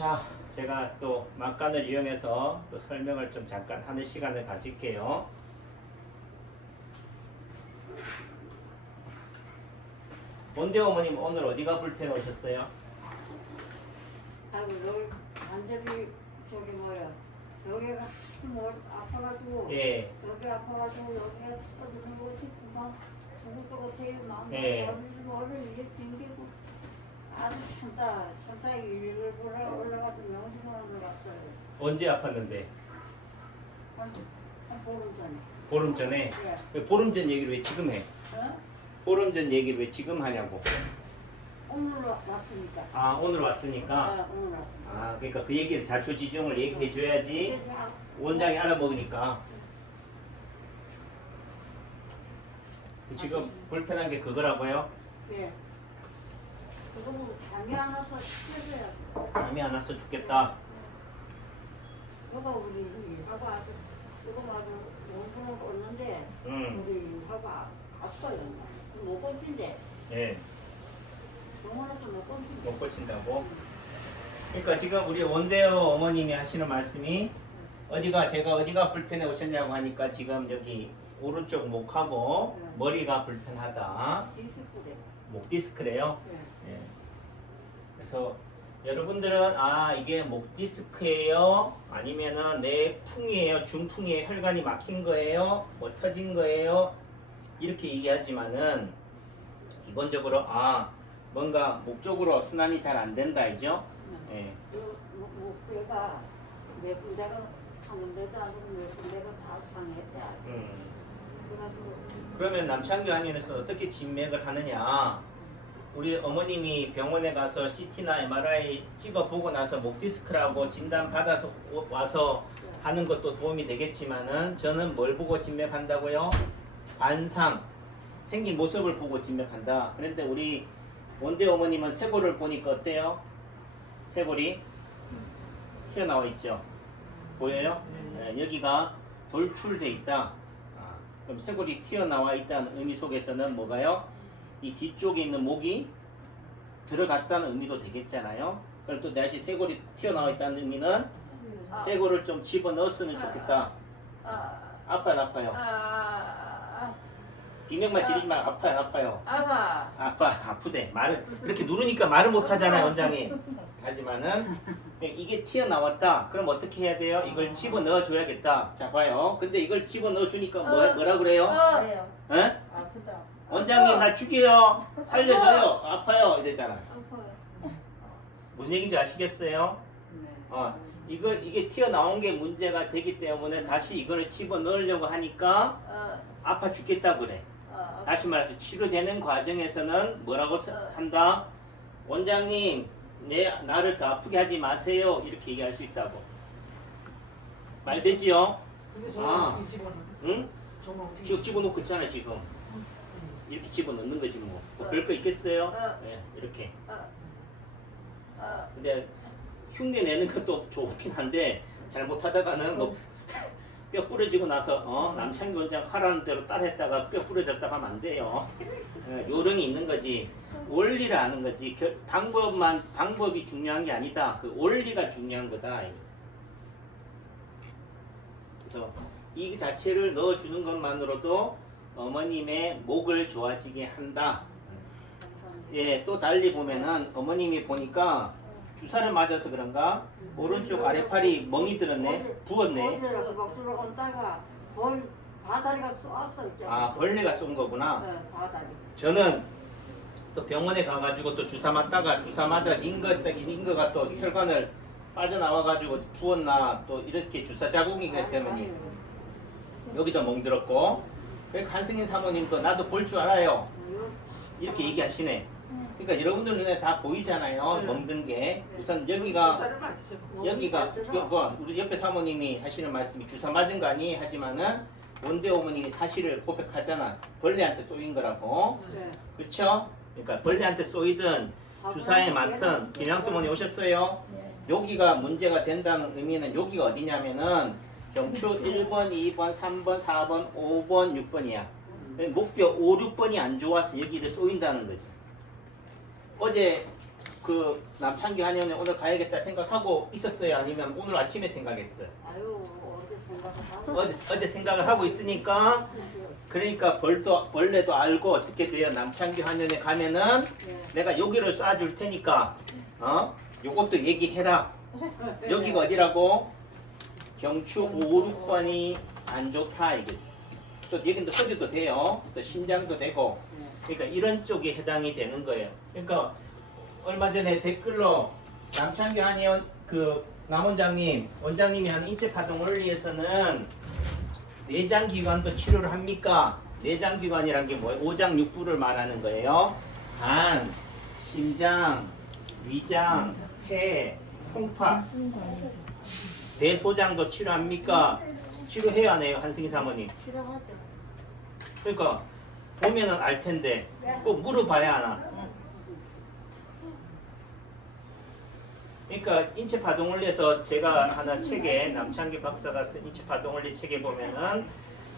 자, 제가 또 막간을 이용해서 또 설명을 좀 잠깐 하는 시간을 가질게요. 원대 어머님 오늘 어디가 불편 오셨어요? 아이고 여기 완전히 저기 뭐야 여기가 뭐 아파가지고 예. 여기 아파가지고 여기가 터지는 것이 금방 죽을 것 같아요. 마음이 예. 머리를 이게 튕기고 아주 참다 일부러 올라가서 명심하러 갔어요. 언제 아팠는데? 한 보름 전에. 보름 전에? 예. 왜 보름 전 얘기를 왜 지금 해? 어? 보름 전 얘기를 왜 지금 하냐고. 오늘 왔으니까. 아, 오늘 왔으니까? 오늘 왔으니까. 아, 그러니까 그 얘기를 자초지종을 얘기해 줘야지 원장이 알아먹으니까. 지금 불편한 게 그거라고요? 예. 그거 뭐 잠이 안 와서 시켜줘야 잠이 안 와서 죽겠다. 여가 우리 하고 아주 이거 아주 용돈을 얻는데 우리 하고 아파요. 못 고친데 예. 병원에서 못 고친데. 못 고친다고? 그러니까 지금 우리 원대어 어머님이 하시는 말씀이 제가 어디가 불편해 오셨냐고 하니까 지금 여기 오른쪽 목하고 머리가 불편하다. 디스크래. 목 디스크래요? 예. 예. 그래서 여러분들은 이게 목 디스크예요? 아니면은 내풍이에요? 중풍이에요? 혈관이 막힌 거예요? 뭐 터진 거예요? 이렇게 얘기하지만은 기본적으로 뭔가 목 쪽으로 순환이 잘 안 된다 이죠? 예. 뭐 내가 몇 군데가 하는 데도 아니고 몇 군데가 다 상했대. 그래가지고 그러면 남창규 한의원에서 어떻게 진맥을 하느냐? 우리 어머님이 병원에 가서 CT나 MRI 찍어보고 나서 목 디스크라고 진단 받아서 와서 하는 것도 도움이 되겠지만은 저는 뭘 보고 진맥한다고요? 관상, 생긴 모습을 보고 진맥한다. 그런데 우리 원대 어머님은 쇄골을 보니까 어때요? 쇄골이 튀어나와 있죠? 보여요? 네, 여기가 돌출돼 있다. 그럼 쇄골이 튀어나와 있다는 의미 속에서는 뭐가요? 이 뒤쪽에 있는 목이 들어갔다는 의미도 되겠잖아요. 그럼 또 다시 쇄골이 튀어나와 있다는 의미는 쇄골을 좀 집어넣었으면 좋겠다. 아파요, 안 아파요? 비명만 지르지 말고 아파요, 안 아파요? 아프대. 말을 이렇게 누르니까 말을 못 하잖아요, 원장님. 하지만은 이게 튀어나왔다. 그럼 어떻게 해야 돼요? 이걸 집어넣어 줘야겠다. 자, 봐요. 근데 이걸 집어넣어 주니까 뭐라 그래요? 에? 아프다. 원장님 나 죽여요. 살려줘요. 아파요. 이랬잖아. 아파요. 무슨 얘기인지 아시겠어요? 이게 튀어나온 게 문제가 되기 때문에 다시 이걸 집어넣으려고 하니까 아파 죽겠다 그래. 다시 말해서 치료되는 과정에서는 뭐라고 한다? 원장님 나를 더 아프게 하지 마세요. 이렇게 얘기할 수 있다고. 말 되지요? 응? 지금 집어넣고 있잖아 지금. 이렇게 집어넣는 거지 뭐. 별거 있겠어요? 네, 이렇게. 근데 흉내 내는 것도 좋긴 한데 잘못하다가는 뭐 뼈 부러지고 나서 남창기 원장 하라는 대로 따라했다가 뼈 부러졌다고 하면 안 돼요. 요령이 있는 거지. 원리를 아는 거지. 방법이 중요한 게 아니다. 그 원리가 중요한 거다. 그래서 이 자체를 넣어주는 것만으로도 어머님의 목을 좋아지게 한다. 예, 또 달리 보면은 어머님이 보니까 주사를 맞아서 그런가 오른쪽 아래팔이 멍이 들었네. 부었네. 어제 목소리가 온다가 바다리가 쏘았어 있잖아. 벌레가 쏜 거구나. 네, 바다리. 저는 또 병원에 가가지고 또 주사 맞다가 주사 맞아 인거가 또 혈관을 빠져나와가지고 부었나 또 이렇게 주사 자국이 때문에 여기도 멍들었고. 그러니까 한승인 사모님도 나도 볼 줄 알아요. 이렇게 얘기하시네. 그러니까 여러분들 눈에 다 보이잖아요. 멍든 게. 우선 여기가 우리 옆에 사모님이 하시는 말씀이 주사 맞은 거 아니? 하지만은 원대 어머님이 사실을 고백하잖아. 벌레한테 쏘인 거라고. 그쵸? 그러니까 벌레한테 쏘이든 주사에 맞든 김양수 어머니 오셨어요? 여기가 문제가 된다는 의미는 여기가 어디냐면은 경추 1번, 2번, 3번, 4번, 5번, 6번이야. 목뼈 5, 6번이 안 좋아서 여기를 쏘인다는 거지. 어제 그 남창기 한의원에 오늘 가야겠다 생각하고 있었어요? 아니면 오늘 아침에 생각했어요? 아유 어제 생각하고 어제 생각을 하고 있으니까 그러니까 벌레도 알고 어떻게 돼요? 남창기 한의원에 가면은 네. 내가 여기를 쏴줄 테니까 요것도 얘기해라. 여기가 어디라고? 경추 5, 6번이 안 좋다 이거지. 또 여긴 또 허리도 돼요. 또 신장도 되고. 그러니까 이런 쪽에 해당이 되는 거예요. 그러니까 얼마 전에 댓글로 남창기 한의원 그 남 원장님이 하는 인체파동 원리에서는 내장기관도 치료를 합니까? 내장기관이란 게 뭐예요? 오장육부를 말하는 거예요. 간, 심장, 위장, 폐, 콩팥, 대소장도 치료합니까? 치료해야 하네요, 한승희 사모님. 싫어하죠. 그러니까 보면은 알 텐데 꼭 물어봐야 하나. 그러니까 인체파동원리에서 제가 하는 책에 남창기 박사가 쓴 인체파동원리 책에 보면은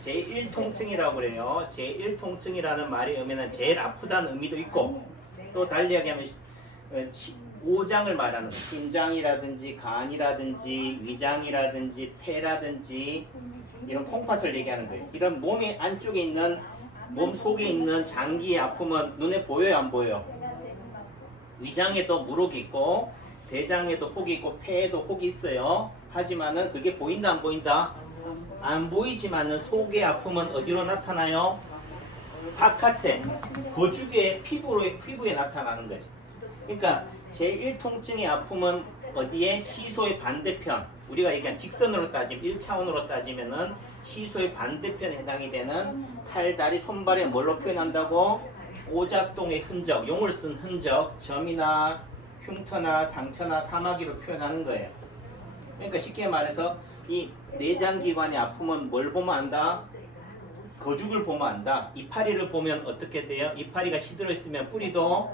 제1통증이라고 그래요. 제1통증이라는 말이 의미는 제일 아프다는 의미도 있고 또 달리 얘기하면 오장을 말하는 심장이라든지 간이라든지 위장이라든지 폐라든지 이런 콩팥을 얘기하는 거예요. 이런 몸의 안쪽에 있는 몸 속에 있는 장기의 아픔은 눈에 보여요, 안 보여요? 위장에도 물혹이 있고 대장에도 혹이 있고 폐에도 혹이 있어요. 하지만은 그게 보인다 안 보인다? 안 보이지만은 속의 아픔은 어디로 나타나요? 바깥에 거죽의 피부에 나타나는 거지. 그러니까 제1통증의 아픔은 어디에? 시소의 반대편. 우리가 얘기한 직선으로 따지면 1차원으로 따지면은 시소의 반대편에 해당이 되는 팔, 다리, 손발에 뭘로 표현한다고? 오작동의 흔적, 용을 쓴 흔적, 점이나 흉터나 상처나 사마귀로 표현하는 거예요. 그러니까 쉽게 말해서 이 내장기관의 아픔은 뭘 보면 안다? 거죽을 보면 안다. 이파리를 보면 어떻게 돼요? 이파리가 시들어 있으면 뿌리도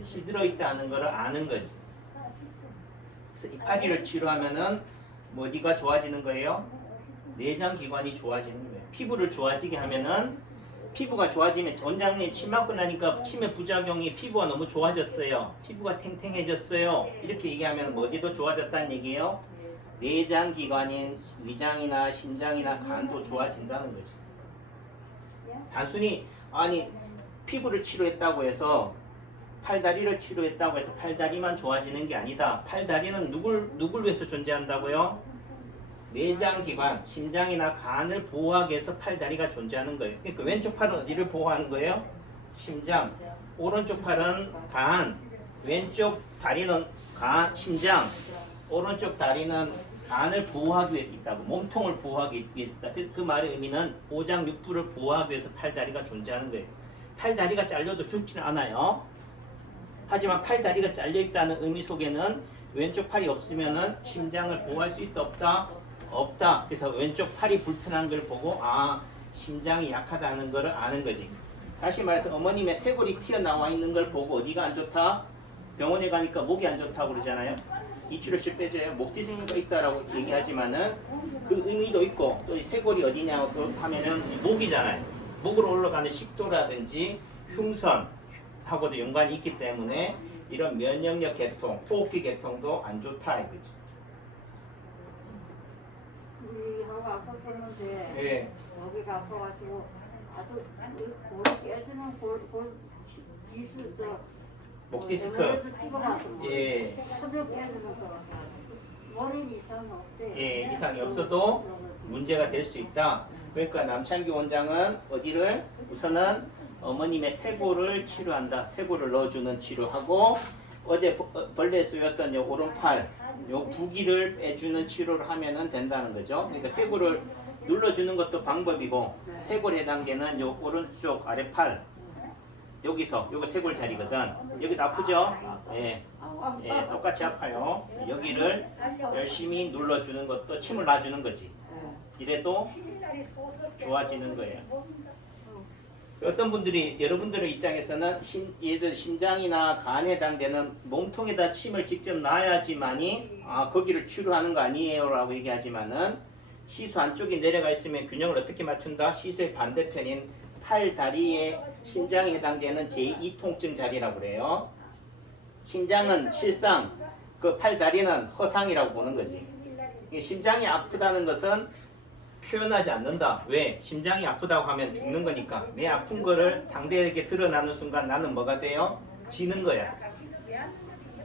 시들어 있다는 걸 아는 거지. 그래서 이파리를 치료하면은 뭐 어디가 좋아지는 거예요? 내장기관이 좋아지는 거예요. 피부를 좋아지게 하면은 피부가 좋아지면 원장님 침 맞고 나니까 침의 부작용이 피부가 너무 좋아졌어요. 피부가 탱탱해졌어요. 이렇게 얘기하면 뭐 어디도 좋아졌다는 얘기예요? 내장기관인 위장이나 심장이나 간도 좋아진다는 거죠. 단순히 아니 피부를 치료했다고 해서 팔다리를 치료했다고 해서 팔다리만 좋아지는 게 아니다. 팔다리는 누굴 위해서 존재한다고요? 내장기관, 심장이나 간을 보호하기 위해서 팔다리가 존재하는 거예요. 그러니까 왼쪽 팔은 어디를 보호하는 거예요? 심장. 오른쪽 팔은 간. 왼쪽 다리는 심장. 오른쪽 다리는 간을 보호하기 위해서 있다고. 몸통을 보호하기 위해서 있다. 그 말의 의미는 오장육부를 보호하기 위해서 팔다리가 존재하는 거예요. 팔다리가 잘려도 죽지는 않아요. 하지만 팔다리가 잘려있다는 의미 속에는 왼쪽 팔이 없으면은 심장을 보호할 수 있다 없다? 없다. 그래서 왼쪽 팔이 불편한 걸 보고 심장이 약하다는 걸 아는 거지. 다시 말해서 어머님의 쇄골이 튀어나와 있는 걸 보고 어디가 안 좋다? 병원에 가니까 목이 안 좋다고 그러잖아요. 이추를씩 빼줘요. 목 디스크가 있다라고 얘기하지만은 그 의미도 있고 또 이 쇄골이 어디냐고 하면은 목이잖아요. 목으로 올라가는 식도라든지 흉선하고도 연관이 있기 때문에 이런 면역력 계통, 호흡기 계통도 안 좋다 이거죠. 우리하고 아팠었는데 예. 여기가 아파가지고 아주 골이 깨지는 골 디스도 목 디스크. 찍어봤어. 예. 손을 깨지는 거. 원인 이상 없대. 예, 이상이 없어도 문제가 될 수 있다. 그러니까 남창기 원장은 어디를 우선은 어머님의 쇄골을 치료한다. 쇄골을 넣어주는 치료하고 어제 벌레에 쏘였던 요 오른팔 요 부기를 빼주는 치료를 하면은 된다는 거죠. 그러니까 쇄골을 눌러주는 것도 방법이고 쇄골에 해당되는 요 오른쪽 아래팔 여기서 요거 쇄골 자리거든. 여기도 아프죠? 예. 예, 똑같이 아파요. 여기를 열심히 눌러주는 것도 침을 놔주는 거지. 이래도 좋아지는 거예요. 어떤 분들이 여러분들의 입장에서는 예를 심장이나 간에 해당되는 몸통에다 침을 직접 놔야지만이 거기를 치료하는 거 아니에요 라고 얘기하지만은 시수 안쪽에 내려가 있으면 균형을 어떻게 맞춘다? 시수의 반대편인 팔, 다리에 심장에 해당되는 제2통증 자리라고 그래요. 심장은 실상, 그 팔다리는 허상이라고 보는 거지. 이게 심장이 아프다는 것은 표현하지 않는다. 왜? 심장이 아프다고 하면 죽는 거니까. 내 아픈 거를 상대에게 드러나는 순간 나는 뭐가 돼요? 지는 거야.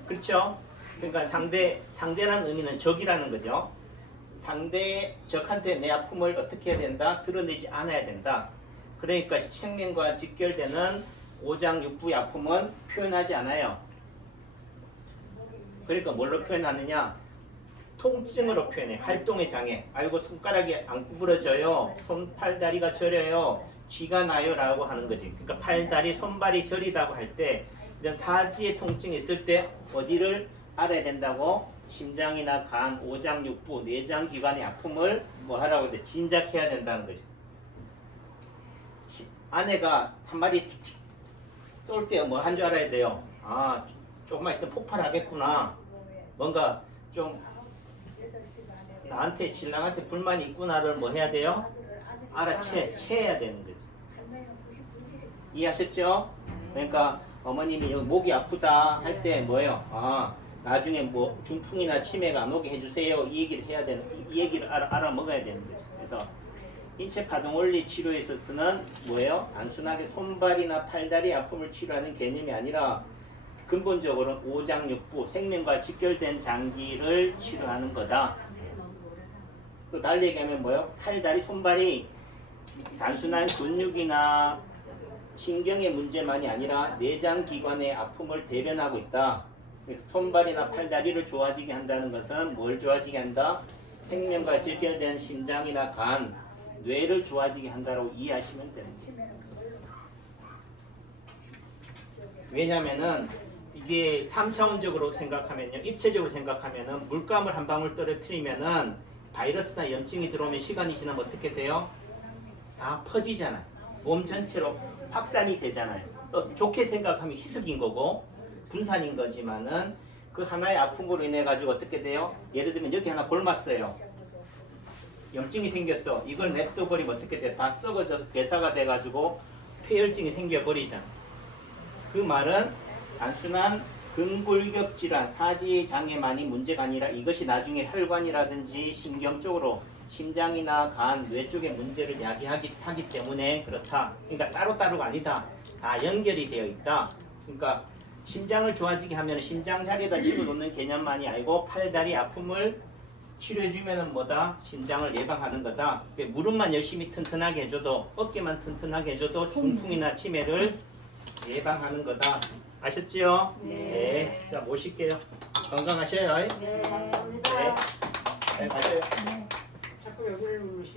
그렇죠? 그러니까 상대라는 의미는 적이라는 거죠. 적한테 내 아픔을 어떻게 해야 된다? 드러내지 않아야 된다. 그러니까 생명과 직결되는 오장육부의 아픔은 표현하지 않아요. 그러니까 뭘로 표현하느냐? 통증으로 표현해. 활동의 장애. 아이고 손가락이 안 구부러져요. 팔다리가 저려요. 쥐가 나요. 라고 하는 거지. 그러니까 팔다리, 손발이 저리다고 할 때 이런 사지의 통증이 있을 때 어디를 알아야 된다고? 심장이나 간, 오장육부, 내장기관의 아픔을 뭐 하라고 돼? 짐작해야 된다는 거지. 아내가 한 마리 틱틱 쏠 때 뭐 한 줄 알아야 돼요. 아, 조금만 있으면 폭발하겠구나. 뭔가 좀 나한테 신랑한테 불만이 있구나를 뭐 해야 돼요? 알아채야 되는 거지. 이해하셨죠? 그러니까 어머님이 여기 목이 아프다 할 때 뭐예요? 아, 나중에 뭐 중풍이나 치매가 안 오게 해주세요. 이 얘기를 해야 되는, 이 얘기를 알아먹어야 되는 거지. 그래서 인체 파동 원리 치료에 있어서는 뭐예요? 단순하게 손발이나 팔다리 아픔을 치료하는 개념이 아니라 근본적으로 오장육부, 생명과 직결된 장기를 치료하는 거다. 또 달리 얘기하면 뭐예요? 팔다리, 손발이 단순한 근육이나 신경의 문제만이 아니라 내장기관의 아픔을 대변하고 있다. 손발이나 팔다리를 좋아지게 한다는 것은 뭘 좋아지게 한다? 생명과 직결된 심장이나 간, 뇌를 좋아지게 한다고 이해하시면 됩니다. 왜냐면은 이게 3차원적으로 생각하면요, 입체적으로 생각하면은 물감을 한 방울 떨어뜨리면은 바이러스나 염증이 들어오면 시간이 지나면 어떻게 돼요? 다 퍼지잖아요. 몸 전체로 확산이 되잖아요. 또 좋게 생각하면 희석인 거고 분산인 거지만은 그 하나의 아픔으로 인해 가지고 어떻게 돼요? 예를 들면 여기 하나 골랐어요. 염증이 생겼어. 이걸 냅둬버리면 어떻게 돼? 다 썩어져서 괴사가 돼가지고 폐혈증이 생겨버리잖아. 그 말은 단순한 근골격 질환, 사지 장애만이 문제가 아니라 이것이 나중에 혈관이라든지 신경 쪽으로 심장이나 간, 뇌 쪽의 문제를 야기하기 때문에 그렇다. 그러니까 따로따로가 아니다. 다 연결이 되어 있다. 그러니까 심장을 좋아지게 하면 심장 자리에다 집어넣는 개념만이 아니고 팔다리 아픔을 치료해주면 뭐다? 심장을 예방하는 거다. 무릎만 열심히 튼튼하게 해줘도, 어깨만 튼튼하게 해줘도 중풍이나 치매를 예방하는 거다. 아셨지요? 네. 자, 모실게요. 건강하셔요. 네, 감사합니다. 네. 네, 가세요.